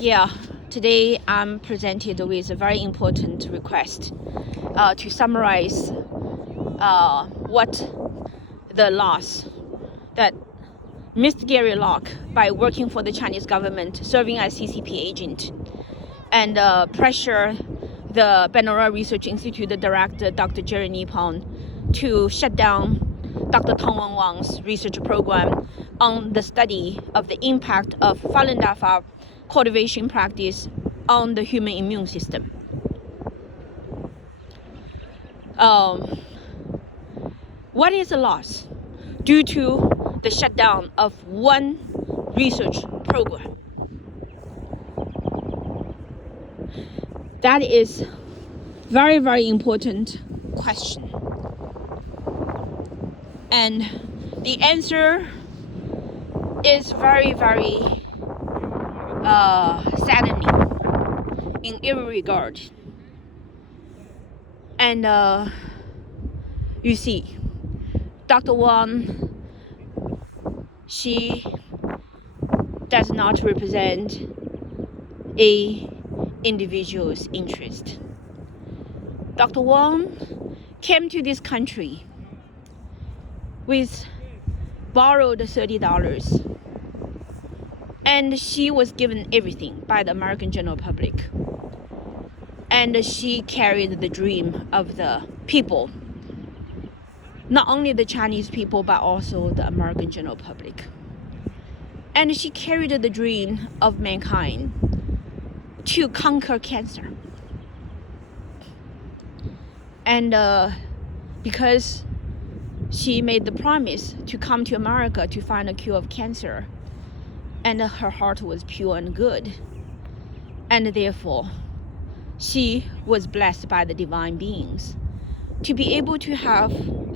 Yeah, today I'm presented with a very important request to summarize what the loss that Mr. Gary Locke, by working for the Chinese government, serving as CCP agent, and pressure the Banora Research Institute director, Dr. Jerry Nippon, to shut down Dr. Wang's research program on the study of the impact of fallen dafa cultivation practice on the human immune system. What is a loss due to the shutdown of one research program? That is very, very important question. And the answer is very, very saddening in every regard. And you see, Dr. Wang, she does not represent a individual's interest. Dr. Wang came to this country with borrowed $30, and she was given everything by the American general public, and she carried the dream of the people, not only the Chinese people but also the American general public. And she carried the dream of mankind to conquer cancer. And because she made the promise to come to America to find a cure of cancer, and her heart was pure and good, and therefore she was blessed by the divine beings to be able to have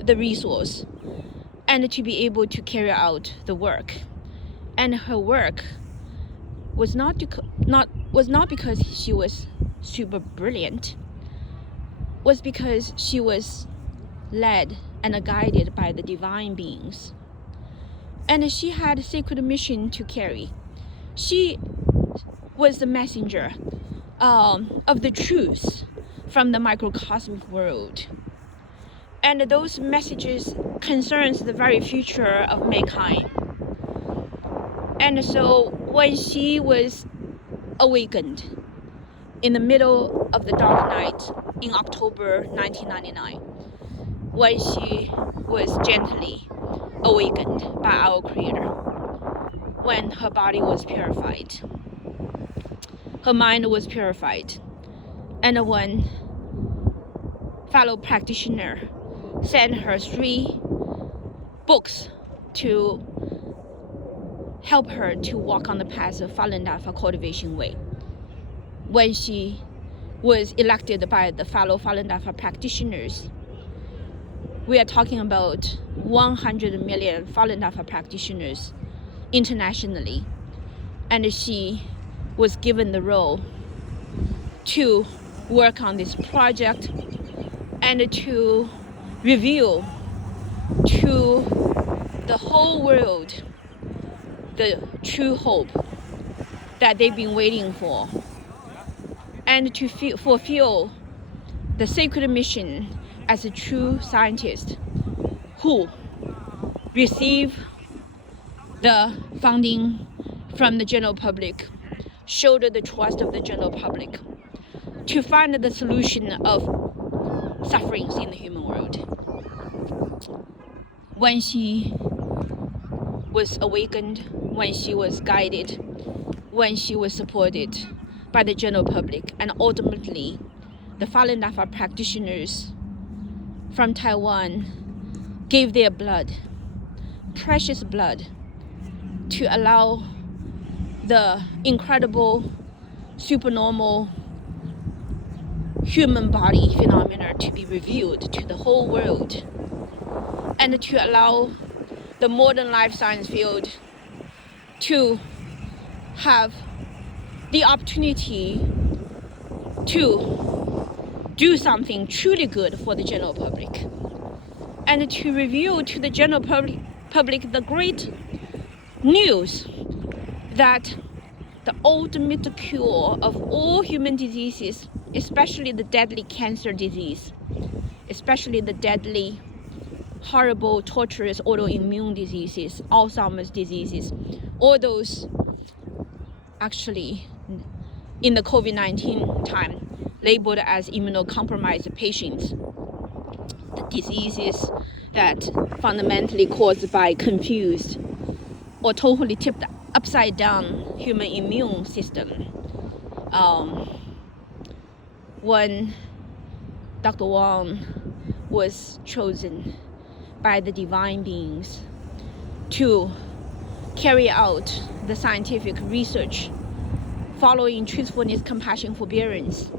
the resource and to be able to carry out the work. And her work was not because she was super brilliant, was because she was led and guided by the divine beings. And she had a sacred mission to carry. She was the messenger of the truth from the microcosmic world. And those messages concerns the very future of mankind. And so when she was awakened in the middle of the dark night in October 1999, when she was gently awakened by our Creator, when her body was purified, her mind was purified, and when fellow practitioner sent her 3 books to help her to walk on the path of fallen dafa cultivation way, when she was elected by the fellow fallen dafa practitioners. We are talking about 100 million fallen dafa practitioners internationally, and she was given the role to work on this project and to reveal to the whole world the true hope that they've been waiting for, and to fulfill the sacred mission as a true scientist who receive the funding from the general public, showed the trust of the general public to find the solution of sufferings in the human world. When she was awakened, when she was guided, when she was supported by the general public, and ultimately the fallen dafa practitioners from Taiwan gave their blood, precious blood, to allow the incredible supernormal human body phenomena to be revealed to the whole world, and to allow the modern life science field to have the opportunity to do something truly good for the general public, and to reveal to the general public the great news that the ultimate cure of all human diseases, especially the deadly cancer disease, especially the deadly, horrible, torturous autoimmune diseases, Alzheimer's diseases, all those actually in the COVID-19 time labeled as immunocompromised patients, the diseases that fundamentally caused by confused or totally tipped upside down human immune system. When Dr. Wang was chosen by the divine beings to carry out the scientific research following truthfulness, compassion, forbearance,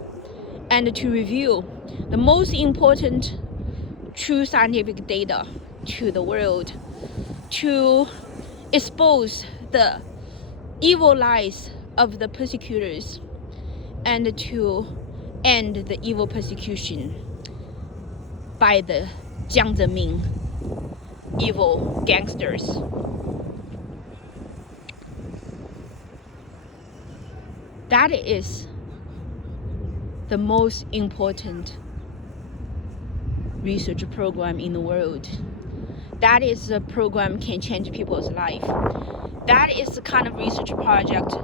and to reveal the most important true scientific data to the world, to expose the evil lies of the persecutors, and to end the evil persecution by the Jiang Zemin evil gangsters. That is the most important research program in the world. That is a program can change people's life. That is the kind of research project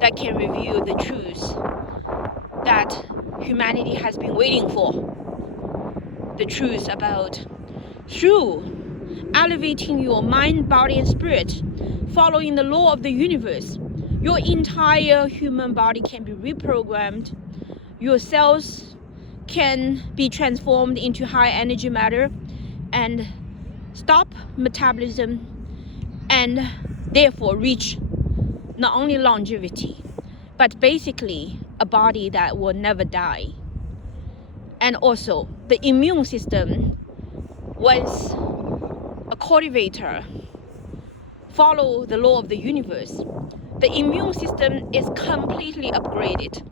that can reveal the truth that humanity has been waiting for. The truth about through elevating your mind, body, and spirit, following the law of the universe, your entire human body can be reprogrammed. Your cells can be transformed into high energy matter and stop metabolism, and therefore reach not only longevity, but basically a body that will never die. And also the immune system, once a cultivator follow the law of the universe, the immune system is completely upgraded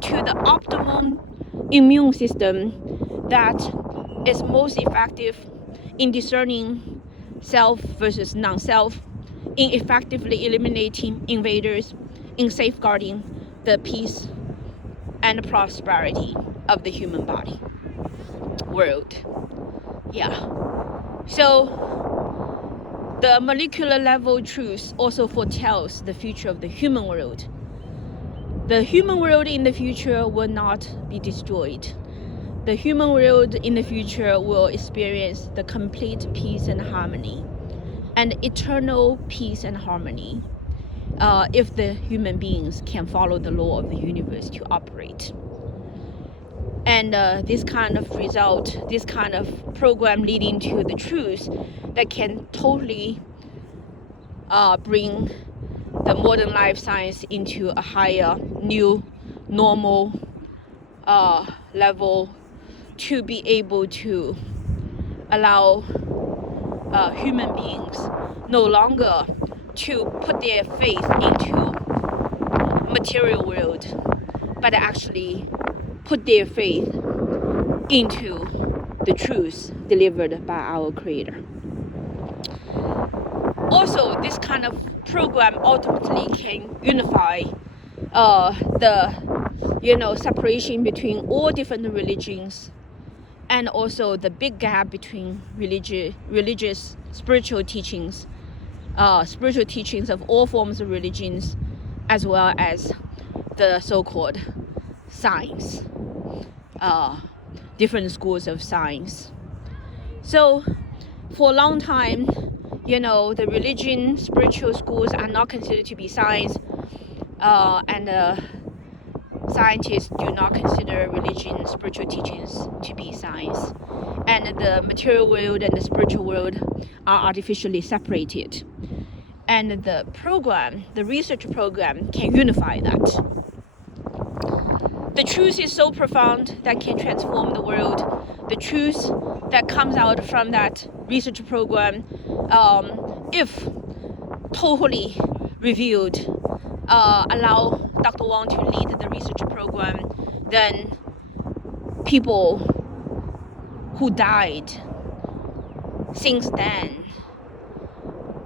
to the optimum immune system that is most effective in discerning self versus non-self, in effectively eliminating invaders, in safeguarding the peace and prosperity of the human body world. Yeah. So the molecular level truth also foretells the future of the human world. The human world in the future will not be destroyed. The human world in the future will experience the complete peace and harmony, and eternal peace and harmony, if the human beings can follow the law of the universe to operate. And this kind of result, this kind of program leading to the truth that can totally bring the modern life science into a higher, new, normal level, to be able to allow human beings no longer to put their faith into material world, but actually put their faith into the truth delivered by our Creator. Also, this kind of program ultimately can unify the separation between all different religions, and also the big gap between religious spiritual teachings of all forms of religions, as well as the so-called science, different schools of science. So for a long time, the religion, spiritual schools are not considered to be science, and scientists do not consider religion, spiritual teachings to be science. And the material world and the spiritual world are artificially separated. And the research program can unify that. The truth is so profound that can transform the world. The truth that comes out from that research program, if totally revealed, allow Dr. Wang to lead the research program, then people who died since then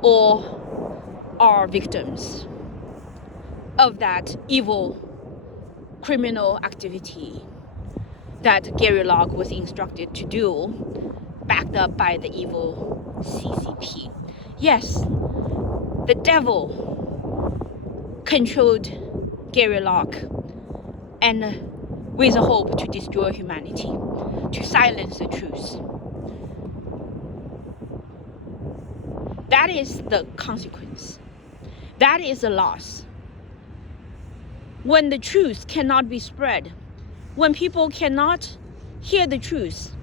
or are victims of that evil criminal activity that Gary Locke was instructed to do, backed up by the evil CCP. Yes, the devil controlled Gary Locke, and with a hope to destroy humanity, to silence the truth. That is the consequence. That is a loss. When the truth cannot be spread, when people cannot hear the truth,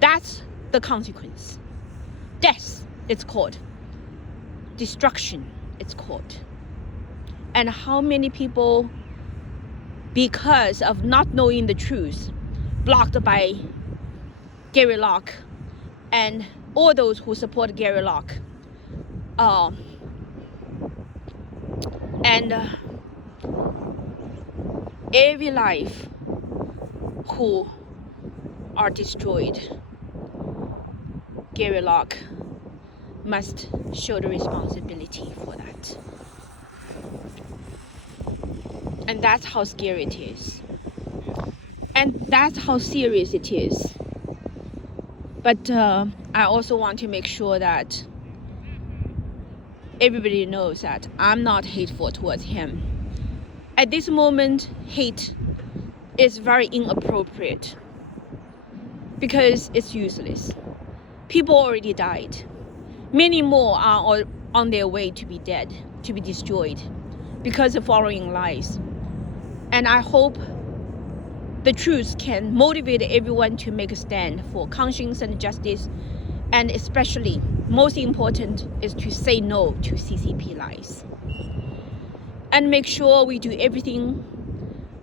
that's the consequence. Death, it's called. Destruction, it's called. And how many people, because of not knowing the truth, blocked by Gary Locke and all those who support Gary Locke, and every life who are destroyed, Gary Locke must show the responsibility for that. And that's how scary it is. And that's how serious it is. But I also want to make sure that everybody knows that I'm not hateful towards him. At this moment, hate is very inappropriate because it's useless. People already died. Many more are on their way to be dead, to be destroyed because of following lies. And I hope the truth can motivate everyone to make a stand for conscience and justice, and especially, most important, is to say no to CCP lies. And make sure we do everything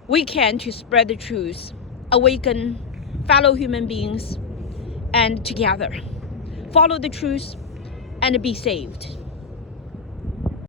we can to spread the truth, awaken fellow human beings, and together follow the truth and be saved.